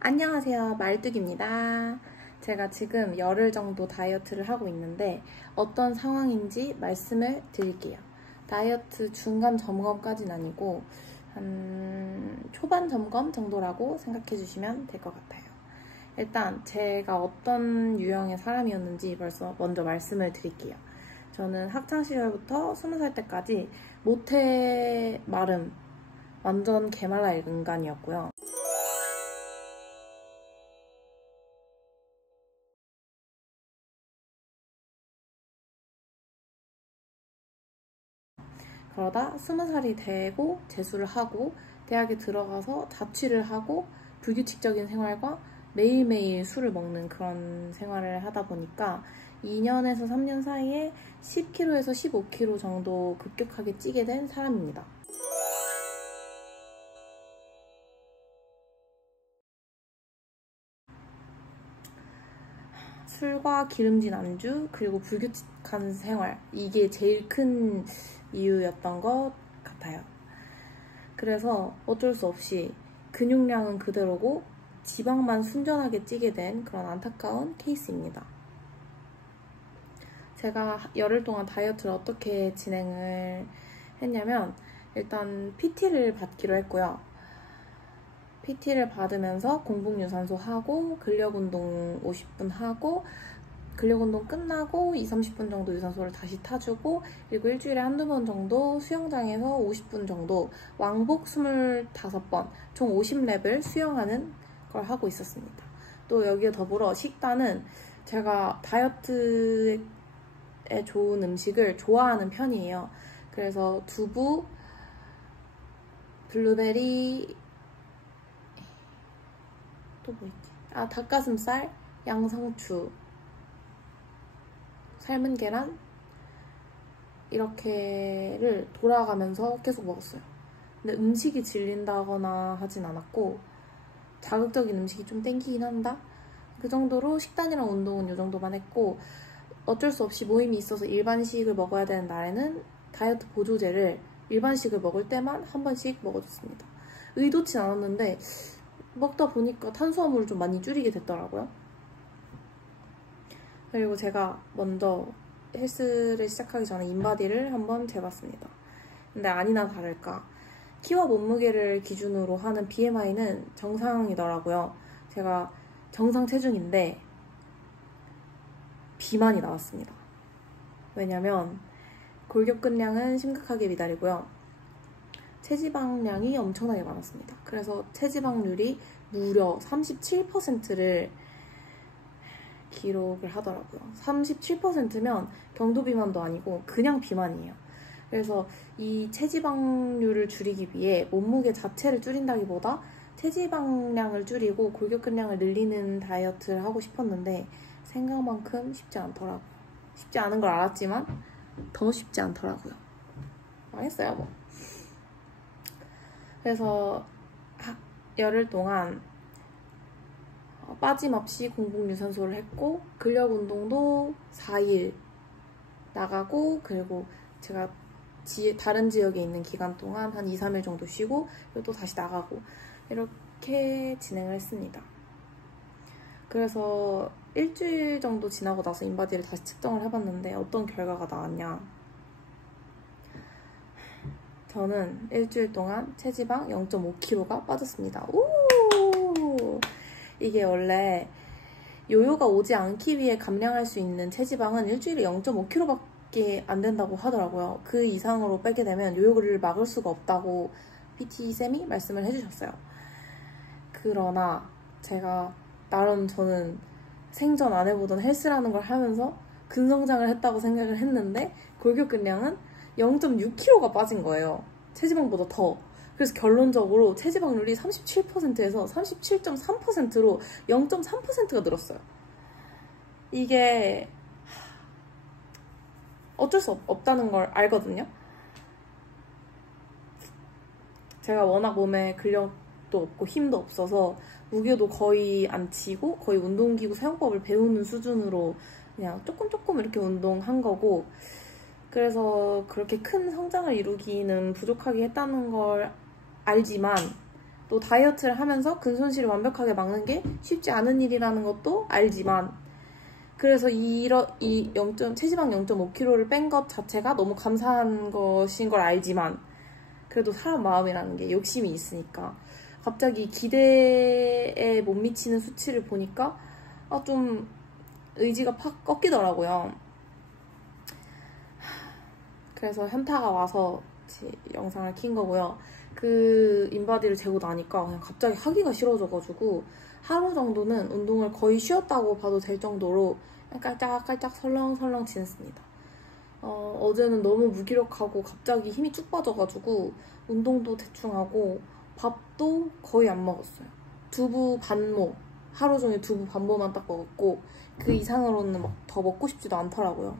안녕하세요, 말뚝입니다. 제가 지금 열흘 정도 다이어트를 하고 있는데 어떤 상황인지 말씀을 드릴게요. 다이어트 중간 점검까지는 아니고 한 초반 점검 정도라고 생각해 주시면 될 것 같아요. 일단 제가 어떤 유형의 사람이었는지 먼저 말씀을 드릴게요. 저는 학창시절부터 20살 때까지 모태 마름, 완전 개말라 인간이었고요. 그러다 20살이 되고 재수를 하고 대학에 들어가서 자취를 하고 불규칙적인 생활과 매일매일 술을 먹는 그런 생활을 하다 보니까 2년에서 3년 사이에 10kg에서 15kg 정도 급격하게 찌게 된 사람입니다. 술과 기름진 안주, 그리고 불규칙한 생활, 이게 제일 큰 이유였던 것 같아요. 그래서 어쩔 수 없이 근육량은 그대로고 지방만 순전하게 찌게 된 그런 안타까운 케이스입니다. 제가 열흘 동안 다이어트를 어떻게 진행을 했냐면 일단 PT를 받기로 했고요. PT를 받으면서 공복유산소 하고 근력운동 50분 하고 근력운동 끝나고 20-30분 정도 유산소를 다시 타주고 그리고 일주일에 한두 번 정도 수영장에서 50분 정도 왕복 25번 총 50랩을 수영하는 걸 하고 있었습니다. 또 여기에 더불어 식단은 제가 다이어트에 좋은 음식을 좋아하는 편이에요. 그래서 두부, 블루베리, 또 뭐 있지? 닭가슴살, 양상추, 삶은 계란 이렇게를 돌아가면서 계속 먹었어요. 근데 음식이 질린다거나 하진 않았고 자극적인 음식이 좀 땡기긴 한다? 그 정도로 식단이랑 운동은 이 정도만 했고 어쩔 수 없이 모임이 있어서 일반식을 먹어야 되는 날에는 다이어트 보조제를 일반식을 먹을 때만 한 번씩 먹어줬습니다. 의도치 않았는데 먹다 보니까 탄수화물을 좀 많이 줄이게 됐더라고요. 그리고 제가 먼저 헬스를 시작하기 전에 인바디를 한번 재봤습니다. 근데 아니나 다를까 키와 몸무게를 기준으로 하는 BMI는 정상이더라고요. 제가 정상 체중인데 비만이 나왔습니다. 왜냐면 골격근량은 심각하게 미달이고요. 체지방량이 엄청나게 많았습니다. 그래서 체지방률이 무려 37%를 기록을 하더라고요. 37%면 경도비만도 아니고 그냥 비만이에요. 그래서 이 체지방률을 줄이기 위해 몸무게 자체를 줄인다기보다 체지방량을 줄이고 골격근량을 늘리는 다이어트를 하고 싶었는데 생각만큼 쉽지 않더라고요. 쉽지 않은 걸 알았지만 더 쉽지 않더라고요. 망했어요 뭐. 그래서 열흘 동안 빠짐없이 공복유산소를 했고 근력운동도 4일 나가고 그리고 제가 다른 지역에 있는 기간 동안 한 2-3일 정도 쉬고 그리고 또 다시 나가고 이렇게 진행을 했습니다. 그래서 일주일 정도 지나고 나서 인바디를 다시 측정을 해봤는데 어떤 결과가 나왔냐, 저는 일주일 동안 체지방 0.5kg가 빠졌습니다. 우! 이게 원래 요요가 오지 않기 위해 감량할 수 있는 체지방은 일주일에 0.5kg밖에 안 된다고 하더라고요. 그 이상으로 빼게 되면 요요를 막을 수가 없다고 PT쌤이 말씀을 해주셨어요. 그러나 제가 나름 저는 생전 안 해보던 헬스라는 걸 하면서 근성장을 했다고 생각을 했는데 골격근량은 0.6kg가 빠진 거예요. 체지방보다 더. 그래서 결론적으로 체지방률이 37%에서 37.3%로 0.3%가 늘었어요. 이게 어쩔 수 없다는 걸 알거든요. 제가 워낙 몸에 근력도 없고 힘도 없어서 무게도 거의 안 치고 거의 운동기구 사용법을 배우는 수준으로 그냥 조금 이렇게 운동한 거고, 그래서 그렇게 큰 성장을 이루기는 부족하게 했다는 걸 알지만 또 다이어트를 하면서 근손실을 완벽하게 막는 게 쉽지 않은 일이라는 것도 알지만, 그래서 체지방 0.5kg를 뺀 것 자체가 너무 감사한 것인 걸 알지만, 그래도 사람 마음이라는 게 욕심이 있으니까 갑자기 기대에 못 미치는 수치를 보니까 좀 의지가 팍 꺾이더라고요. 그래서 현타가 와서 영상을 킨 거고요. 그 인바디를 재고 나니까 그냥 갑자기 하기가 싫어져가지고 하루 정도는 운동을 거의 쉬었다고 봐도 될 정도로 깔짝깔짝 설렁설렁 지냈습니다. 어제는 너무 무기력하고 갑자기 힘이 쭉 빠져가지고 운동도 대충 하고 밥도 거의 안 먹었어요. 두부 반모, 하루 종일 두부 반모만 딱 먹었고 그 이상으로는 막 더 먹고 싶지도 않더라고요.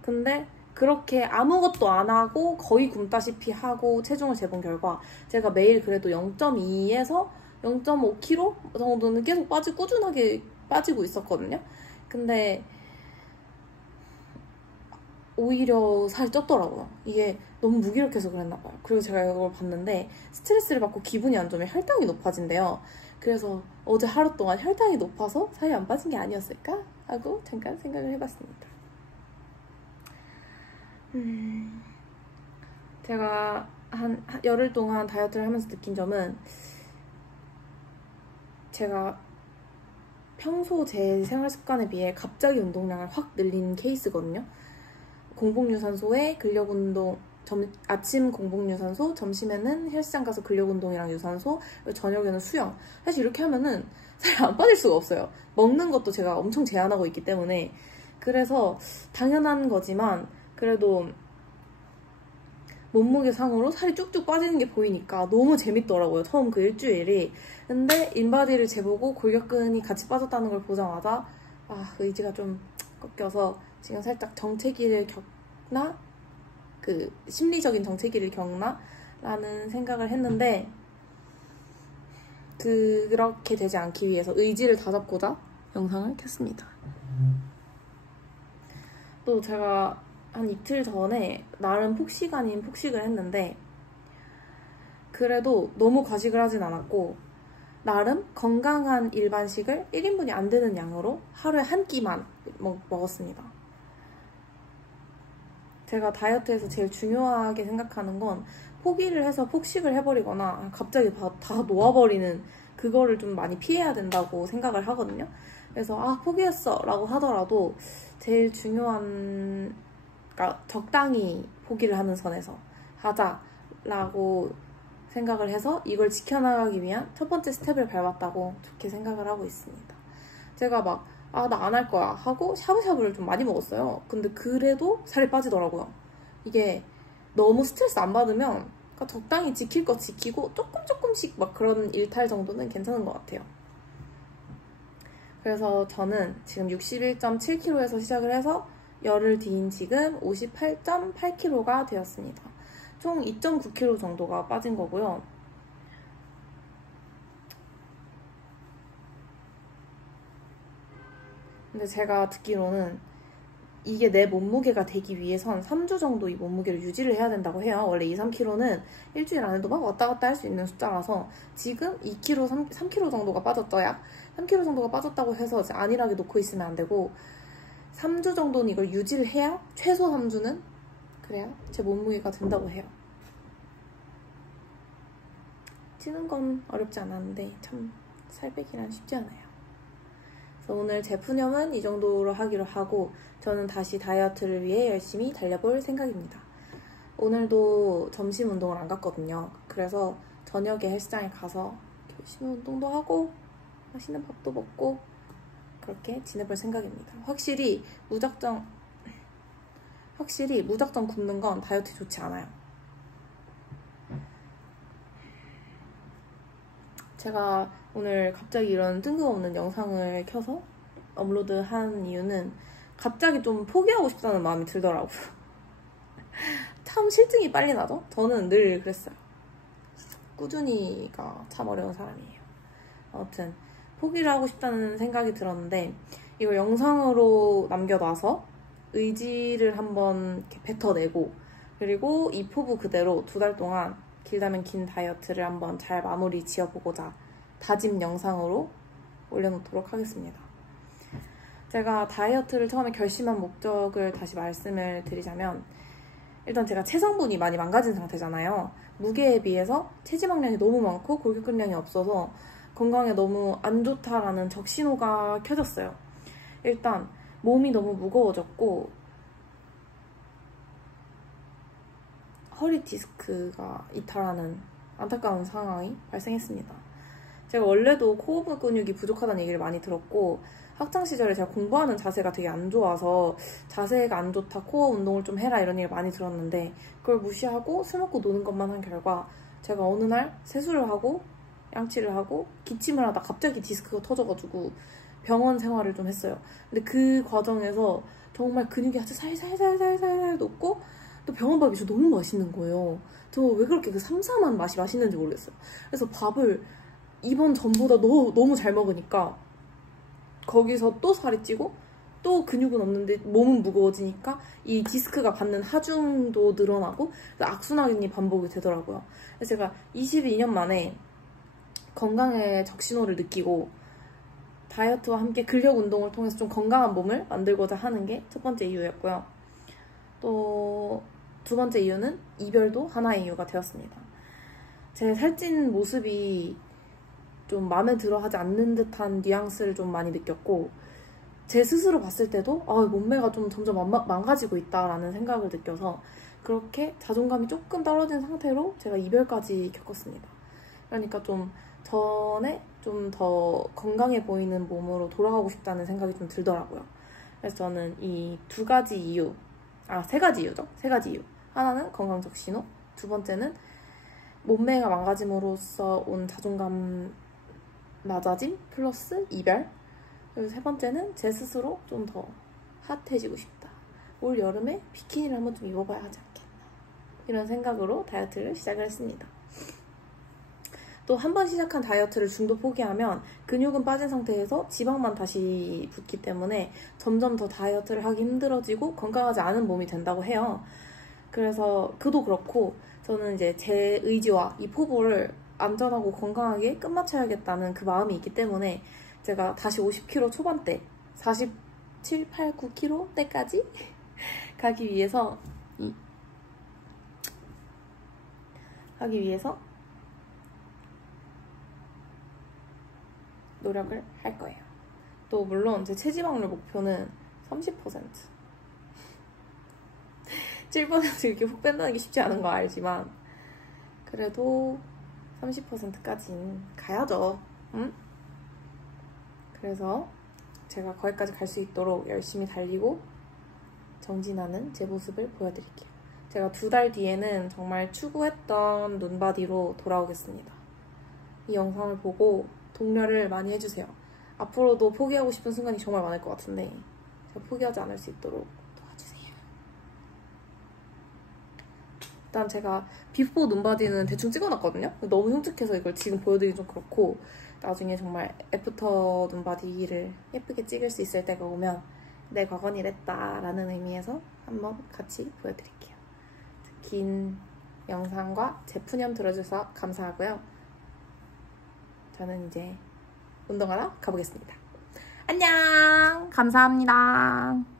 근데 그렇게 아무것도 안 하고 거의 굶다시피 하고 체중을 재본 결과 제가 매일 그래도 0.2에서 0.5kg 정도는 계속 꾸준하게 빠지고 있었거든요. 근데 오히려 살이 쪘더라고요. 이게 너무 무기력해서 그랬나 봐요. 그리고 제가 이걸 봤는데 스트레스를 받고 기분이 안 좋으면 혈당이 높아진대요. 그래서 어제 하루 동안 혈당이 높아서 살이 안 빠진 게 아니었을까? 하고 잠깐 생각을 해봤습니다. 제가 한 열흘 동안 다이어트를 하면서 느낀 점은, 제가 평소 제 생활 습관에 비해 갑자기 운동량을 확 늘린 케이스거든요. 공복유산소에 근력운동, 아침 공복유산소, 점심에는 헬스장 가서 근력운동이랑 유산소, 저녁에는 수영. 사실 이렇게 하면은 살이 안 빠질 수가 없어요. 먹는 것도 제가 엄청 제한하고 있기 때문에. 그래서 당연한 거지만 그래도 몸무게상으로 살이 쭉쭉 빠지는 게 보이니까 너무 재밌더라고요. 처음 그 일주일이. 근데 인바디를 재보고 골격근이 같이 빠졌다는 걸 보자마자 의지가 좀 꺾여서 지금 살짝 정체기를 겪나? 그 심리적인 정체기를 겪나? 라는 생각을 했는데, 그렇게 되지 않기 위해서 의지를 다잡고자 영상을 켰습니다. 또 제가 한 이틀 전에 나름 폭식 아닌 폭식을 했는데, 그래도 너무 과식을 하진 않았고 나름 건강한 일반식을 1인분이 안 되는 양으로 하루에 한 끼만 먹었습니다. 제가 다이어트에서 제일 중요하게 생각하는 건 포기를 해서 폭식을 해버리거나 갑자기 다 놓아버리는 그거를 좀 많이 피해야 된다고 생각을 하거든요. 그래서 포기했어 라고 하더라도 제일 중요한, 그러니까 적당히 포기를 하는 선에서 하자라고 생각을 해서 이걸 지켜나가기 위한 첫 번째 스텝을 밟았다고 좋게 생각을 하고 있습니다. 제가 나 안 할 거야 하고 샤브샤브를 좀 많이 먹었어요. 근데 그래도 살이 빠지더라고요. 이게 너무 스트레스 안 받으면, 그러니까 적당히 지킬 거 지키고 조금씩 막 그런 일탈 정도는 괜찮은 것 같아요. 그래서 저는 지금 61.7kg에서 시작을 해서 열흘 뒤인 지금 58.8kg가 되었습니다. 총 2.9kg 정도가 빠진 거고요. 근데 제가 듣기로는 이게 내 몸무게가 되기 위해선 3주 정도 이 몸무게를 유지를 해야 된다고 해요. 원래 2, 3kg는 일주일 안에도 막 왔다 갔다 할 수 있는 숫자라서 지금 2kg, 3kg 정도가 빠졌죠. 약 3kg 정도가 빠졌다고 해서 안일하게 놓고 있으면 안 되고 3주 정도는 이걸 유지를 해야, 최소 3주는 그래야 제 몸무게가 된다고 해요. 찌는 건 어렵지 않았는데 참 살 빼기란 쉽지 않아요. 그래서 오늘 제 푸념은 이 정도로 하기로 하고 저는 다시 다이어트를 위해 열심히 달려볼 생각입니다. 오늘도 점심 운동을 안 갔거든요. 그래서 저녁에 헬스장에 가서 열심히 운동도 하고 맛있는 밥도 먹고 그렇게 지내볼 생각입니다. 확실히 무작정 굶는 건 다이어트에 좋지 않아요. 제가 오늘 갑자기 이런 뜬금없는 영상을 켜서 업로드한 이유는 갑자기 좀 포기하고 싶다는 마음이 들더라고요. 참 실증이 빨리 나죠? 저는 늘 그랬어요. 꾸준히가 참 어려운 사람이에요. 아무튼 포기를 하고 싶다는 생각이 들었는데 이걸 영상으로 남겨놔서 의지를 한번 이렇게 뱉어내고, 그리고 이 포부 그대로 2달 동안 길다면 긴 다이어트를 한번 잘 마무리 지어보고자 다짐 영상으로 올려놓도록 하겠습니다. 제가 다이어트를 처음에 결심한 목적을 다시 말씀을 드리자면, 일단 제가 체성분이 많이 망가진 상태잖아요. 무게에 비해서 체지방량이 너무 많고 골격근량이 없어서 건강에 너무 안 좋다라는 적신호가 켜졌어요. 일단 몸이 너무 무거워졌고 허리 디스크가 이탈하는 안타까운 상황이 발생했습니다. 제가 원래도 코어 근육이 부족하다는 얘기를 많이 들었고, 학창시절에 제가 공부하는 자세가 되게 안 좋아서 자세가 안 좋다, 코어 운동을 좀 해라 이런 얘기를 많이 들었는데, 그걸 무시하고 술 먹고 노는 것만 한 결과 제가 어느 날 세수를 하고 양치를 하고 기침을 하다 갑자기 디스크가 터져가지고 병원 생활을 좀 했어요. 근데 그 과정에서 정말 근육이 아주 살살살살살 녹고 또 병원 밥이 저 너무 맛있는 거예요. 저 왜 그렇게 그 삼삼한 맛이 맛있는지 모르겠어요. 그래서 밥을 이번 전보다 너무 잘 먹으니까 거기서 또 살이 찌고 또 근육은 없는데 몸은 무거워지니까 이 디스크가 받는 하중도 늘어나고 악순환이 반복이 되더라고요. 그래서 제가 22년 만에 건강의 적신호를 느끼고 다이어트와 함께 근력 운동을 통해서 좀 건강한 몸을 만들고자 하는 게 첫 번째 이유였고요. 또 두 번째 이유는 이별도 하나의 이유가 되었습니다. 제 살찐 모습이 좀 마음에 들어 하지 않는 듯한 뉘앙스를 좀 많이 느꼈고, 제 스스로 봤을 때도 몸매가 좀 점점 망가지고 있다라는 생각을 느껴서 그렇게 자존감이 조금 떨어진 상태로 제가 이별까지 겪었습니다. 그러니까 좀 전에 좀 더 건강해 보이는 몸으로 돌아가고 싶다는 생각이 좀 들더라고요. 그래서 저는 이 세 가지 이유죠. 세 가지 이유. 하나는 건강 적신호, 두 번째는 몸매가 망가짐으로써 온 자존감 낮아짐 플러스 이별, 그리고 세 번째는 제 스스로 좀 더 핫해지고 싶다. 올 여름에 비키니를 한번 좀 입어봐야 하지 않겠나, 이런 생각으로 다이어트를 시작을 했습니다. 또 한 번 시작한 다이어트를 중도 포기하면 근육은 빠진 상태에서 지방만 다시 붙기 때문에 점점 더 다이어트를 하기 힘들어지고 건강하지 않은 몸이 된다고 해요. 그래서 그도 그렇고 저는 이제 제 의지와 이 포부를 안전하고 건강하게 끝마쳐야겠다는 그 마음이 있기 때문에 제가 다시 50kg 초반대, 47, 8, 9kg 때까지 가기 위해서 노력을 할 거예요. 또 물론 제 체지방률 목표는 30%. 7% 이렇게 훅 뺀다는 게 쉽지 않은 거 알지만 그래도 30%까지는 가야죠. 응? 그래서 제가 거기까지 갈 수 있도록 열심히 달리고 정진하는 제 모습을 보여드릴게요. 제가 2달 뒤에는 정말 추구했던 눈바디로 돌아오겠습니다. 이 영상을 보고 독려를 많이 해주세요. 앞으로도 포기하고 싶은 순간이 정말 많을 것 같은데 제가 포기하지 않을 수 있도록 도와주세요. 일단 제가 비포 눈바디는 대충 찍어놨거든요. 너무 흉측해서 이걸 지금 보여드리기 좀 그렇고, 나중에 정말 애프터 눈바디를 예쁘게 찍을 수 있을 때가 오면 내 과거는 이랬다 라는 의미에서 한번 같이 보여드릴게요. 긴 영상과 제 푸념 들어줘서 감사하고요. 저는 이제 운동하러 가보겠습니다. 안녕! 감사합니다.